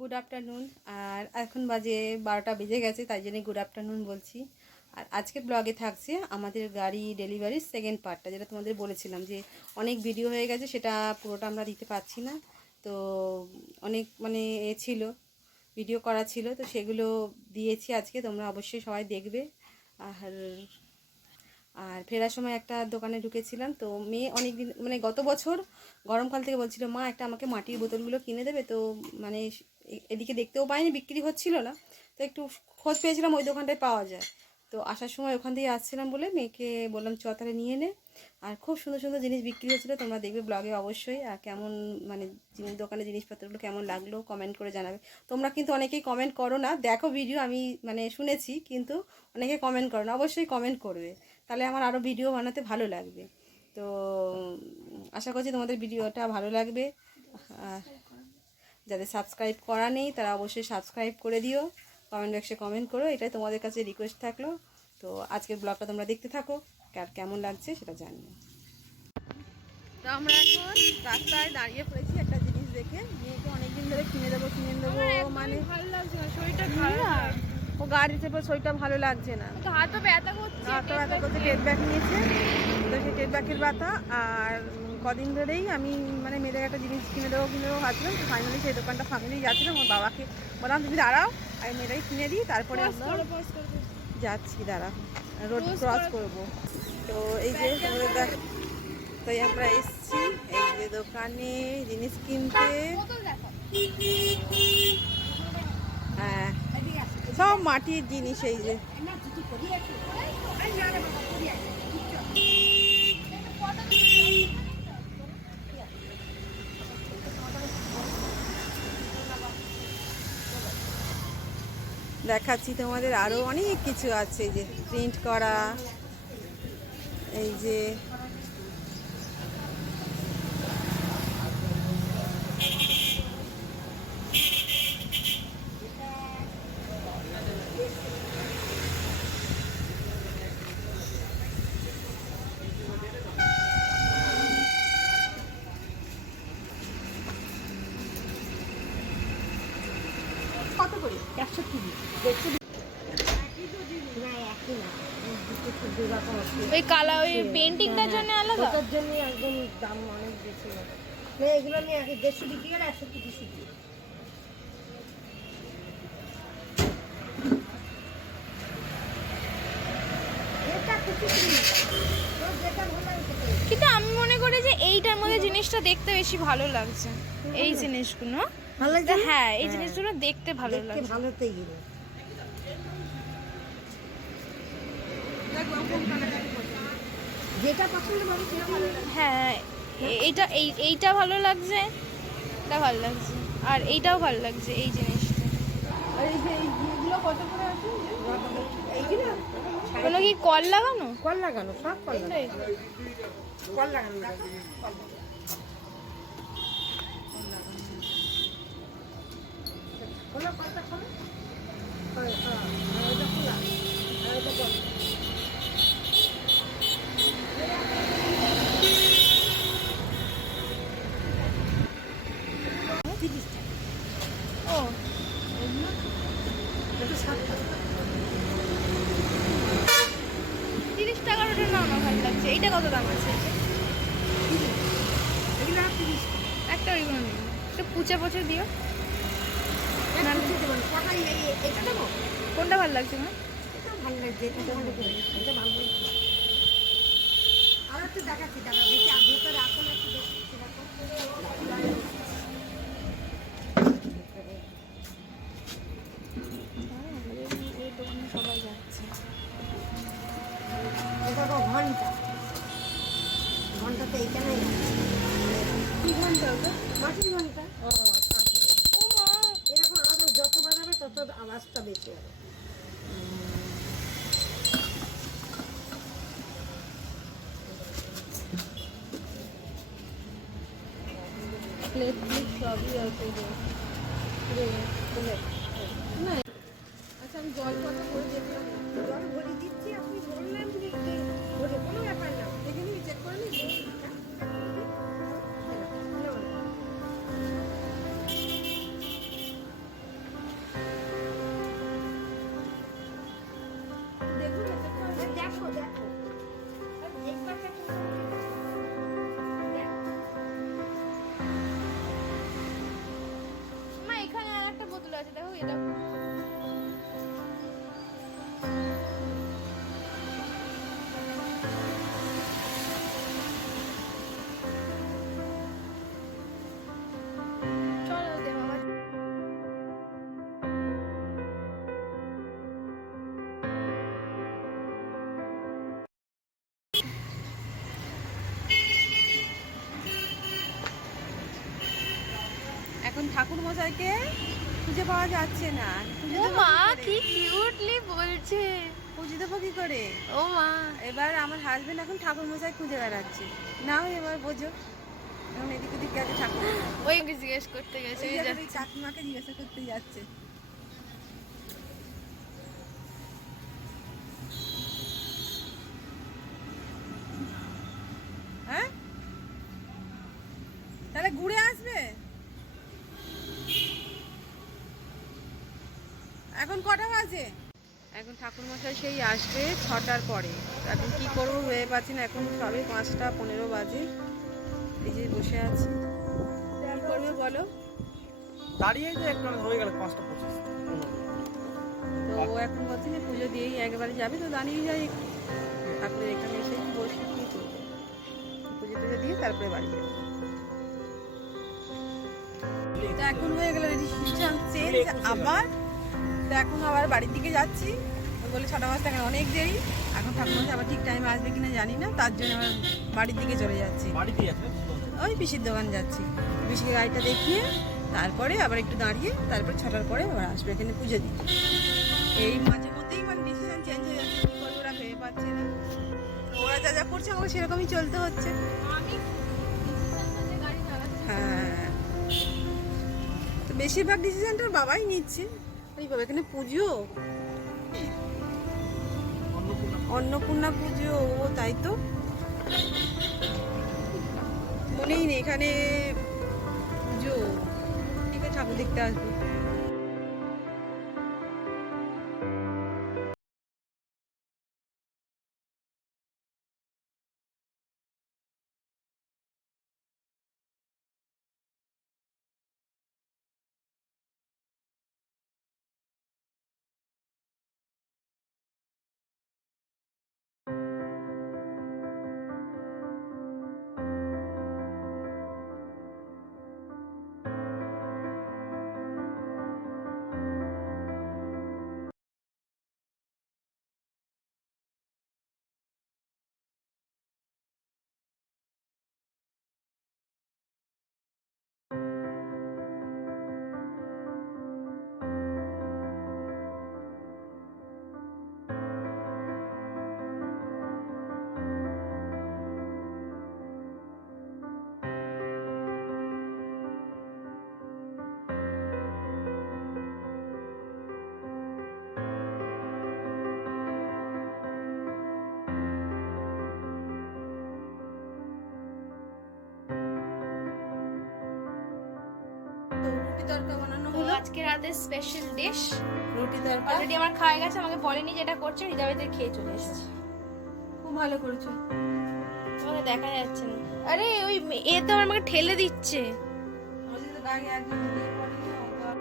Good afternoon. আর এখন বাজে 12টা বেজে গেছে, তাই জন্য গুড আফটারনুন বলছি। আর আজকের ব্লগে থাকছে আমাদের গাড়ি ডেলিভারির সেকেন্ড পার্টটা, যেটা তোমাদের বলেছিলাম যে অনেক ভিডিও হয়ে গেছে, সেটা পুরোটা আমরা দিতে পারছি না। তো অনেক ছিল, ভিডিও করা ছিল, তো সেগুলো দিয়েছি আজকে। তোমরা অবশ্যই সবাই দেখবে। আর আর ফেরার সময় একটা দোকানে ঢুকেছিলাম, তো মেয়ে অনেক দিন গত বছর গরমকাল থেকে বলছিল, মা একটা আমাকে মাটির বোতলগুলো কিনে দেবে। তো এদিকে দেখতেও পাইনি, বিক্রি হচ্ছিল না। তো একটু খোঁজ পেয়েছিলাম ওই দোকানটায় পাওয়া যায়। তো আসার সময় ওখান দিয়ে আসছিলাম বলে মেয়েকে বললাম চ তাহলে নিয়ে নে। আর খুব সুন্দর সুন্দর জিনিস বিক্রি হচ্ছিলো, তোমরা দেখবে ব্লগে অবশ্যই। আর কেমন দোকানের জিনিসপত্রগুলো কেমন লাগলো কমেন্ট করে জানাবে। তোমরা কিন্তু অনেকেই কমেন্ট করো না, দেখো ভিডিও, আমি শুনেছি, কিন্তু অনেকে কমেন্ট করো না। অবশ্যই কমেন্ট করবে, তাহলে আমার আরও ভিডিও বানাতে ভালো লাগবে। তো আশা করছি তোমাদের ভিডিওটা ভালো লাগবে। যাদের সাবস্ক্রাইব করা নেই তারা অবশ্যই সাবস্ক্রাইব করে দিও, কমেন্ট বক্সে কমেন্ট করো, এটাই তোমাদের কাছে রিকোয়েস্ট থাকলো। তো আজকের ব্লগটা তোমরা দেখতে থাকো, কেমন লাগছে সেটা জানিও। তো আমরা এখন রাস্তায় দাঁড়িয়ে পড়েছি একটা জিনিস দেখে, মেয়েকে অনেকদিন ধরে কিনে দেবো ভালো লাগছে না, শরীরটা খারাপ। ও গাড়ি চেপে শরীরটা ভালো লাগছে না, হাতটা ব্যথা করছে, টেট ব্যাগ নিয়েছে। তো সেই টেট ব্যাগের ব্যথা। আর কদিন ধরেই আমি মেয়েদের একটা জিনিস কিনে দেবো ভাবছিলাম। তো ফাইনালি সেই দোকানটা ফাঁকিলেই যাচ্ছিলাম, আমার বাবাকে বললাম তুমি দাঁড়াও, আমি মেয়েটাকে কিনে দিই, তারপরে যাচ্ছি। দাঁড়া, রোড ক্রস করবো। তো এই যে তাই আমরা এসছি এই যে দোকানে জিনিস কিনতে। হ্যাঁ, সব মাটির জিনিস। এই যে দেখাচ্ছি তোমাদের, আরো অনেক কিছু আছে। এই যে প্রিন্ট করা, এই যে কত করে? 130। ওই কালা ওই পেন্টিংটার জন্য আলাদা, ওটার জন্য একদম দাম অনেক বেশি। এগুলো নিয়ে 150 বিক্রি করে 130 বিক্রি। কিন্তু আমি মনে করি যে এইটার মধ্যে জিনিসটা দেখতে বেশি ভালো লাগছে। এই জিনিসগুলো ভালো লাগছে। হ্যাঁ, এই জিনিসগুলো দেখতে ভালো লাগছে। ভালো তো গেলে যেটা পছন্দ হবে সেটা ভালো লাগে। হ্যাঁ, এইটা ভালো লাগছে, এটা ভালো লাগছে, আর এইটাও ভালো লাগছে এই জিনিসটা। আর এই যে এইগুলো কত করে আছে? এইগুলো কোনো কি কল লাগানো? কল লাগানো, সব কল লাগানো, কল লাগানো। খোলা কলটা খোলা, এটা খোলা, এটা বন্ধ। ও, 30 টাকার ওটা না, আমার ভালো লাগছে। এইটা কত দাম আছে? একটা ওইগুলো নেই, একটা পুচে পুচে দিও। কোনটা ভালো লাগছে? ভালো লাগছে, এটা ভালো লাগছে, এটা ভালো লাগছে। আর একটু দেখাচ্ছি, দাঁড়া দেখি আর ভেতরে আসলে একটু দেখছি। এই দোকানে সবাই যাচ্ছে। এটা তো ঘন্টা, ঘন্টা তো এইখানে কি ঘন্টা? ওটা মাটির ঘন্টা। ও মা, এরকম আওয়াজ যত বাজাবে তত আওয়াজটা বেশি হবে। প্লেট সবই আছে। না, আচ্ছা আমি জল কত করে দেখলাম, জল ভরে দিচ্ছি, আপনি বললেন যে ভরে কোনো ব্যাপার না, দেখে নিবি, চেক করে নিবি। ফুল আছে দেখো এটা। চলো দে বাবা। এখন ঠাকুর মশাইকে খুঁজে পাওয়া যাচ্ছে না। খুঁজে ও দেবো মা কি কি করে? কিউটলি বলছে। খুঁজে দেবো কি করে? ও মা এবার আমার হাজবেন্ড এখন ঠাকুর মশাই খুঁজে বেড়াচ্ছে। নাও এবার বোঝো, এখন এদিক ওদিক গেছে ঠাকুর। ওই জিজ্ঞেস করতে গেছে ওই জায়গায় ওই কাকিমাকে জিজ্ঞাসা করতে যাচ্ছে। হ্যাঁ, তাহলে ঘুরে আসবে। এখন কটা বাজে? এখন ঠাকুর মশাই সেই আসবে 6টার পরে। এখন কি করবো ভেবে পাচ্ছি না। এখন সবে 5টা 15 বাজে। এই যে বসে আছি, কি করবে বলো? দাঁড়িয়ে যে একটা হয়ে গেল 5টা 25। তো ও এখন বলছে যে পুজো দিয়েই একবারে যাবে, তো দাঁড়িয়ে যাই একটু। ঠাকুরের এখানে এসে বসে কি করবো, পুজো টুজো দিয়ে তারপরে বাড়ি যাবো। তো এখন হয়ে গেল ডিসিশন চেঞ্জ আবার। তো এখন আবার বাড়ির দিকে যাচ্ছি। ও বলে 6টা বাজতে, এখন অনেক দেরি। এখন ঠাকুর আবার ঠিক টাইমে আসবে কিনা জানি না, তার জন্য আবার বাড়ির দিকে চলে যাচ্ছি। বাড়িতেই আছে। ওই পিসির দোকান যাচ্ছি, পিসির গাড়িটা দেখিয়ে তারপরে আবার একটু দাঁড়িয়ে তারপরে 6টার পরে আবার আসবে এখানে পুজো দিতে। এই মাঝে মধ্যেই মানে ডিসিশন চেঞ্জ হয়ে যাচ্ছে, কী করবো ওরা ভেবে পাচ্ছে না। তো ওরা যা যা করছে আমাকে সেরকমই চলতে হচ্ছে। আমি গাড়ি চালাচ্ছি। হ্যাঁ, তো বেশিরভাগ ডিসিশনটা ওর বাবাই নিচ্ছে। এই বাবা এখানে পুজো, অন্নপূর্ণা পুজো। ও তাই তো, মনেই নেই এখানে পুজো। ঠিক আছে, ঠাকুর দেখতে আসবো। তো রুটি তরকা বানানো তো হলো। আজকে রাতের স্পেশাল ডিশ রুটি তরকা অলরেডি আমার খাওয়া গেছে, আমাকে বলেনি যেটা করছে, হৃদয়তে খেয়ে চলে এসেছি। খুব ভালো করেছো। তোমাকে দেখা যাচ্ছে না। আরে ওই এ তো আমাকে ঠেলে দিচ্ছে। আমাদের তো ব্যাগে একদম দিয়ে পড়েনি, অত আর-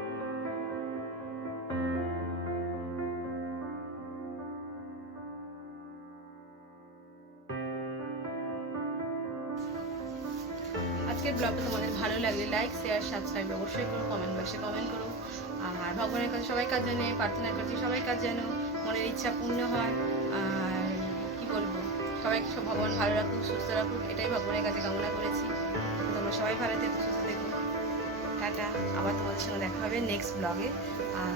আজকের ব্লগটা তোমাদের ভালো লাগলে লাইক শেয়ার সাবস্ক্রাইব অবশ্যই করো, কমেন্ট বক্সে কমেন্ট করো। আর ভগবানের কাছে সবাই কাজ জানে, প্রার্থনা করছি সবাই কাজ যেন মনের ইচ্ছা পূর্ণ হয়। আর কি বলবো, সবাইকে সব ভগবান ভালো রাখুক, সুস্থ রাখুক, এটাই ভগবানের কাছে কামনা করেছি। তোমরা সবাই ভালো থেকো, সুস্থ থেকো। টাটা, আবার তোমাদের সঙ্গে দেখা হবে নেক্সট ব্লগে। আর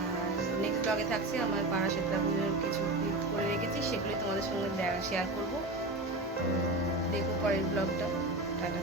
নেক্সট ব্লগে থাকছে আমার পাড়া শীতলা পুজোর কিছু ক্লিপ করে রেখেছি, সেগুলি তোমাদের সঙ্গে শেয়ার করবো। দেখো পরের ব্লগটা। টাটা।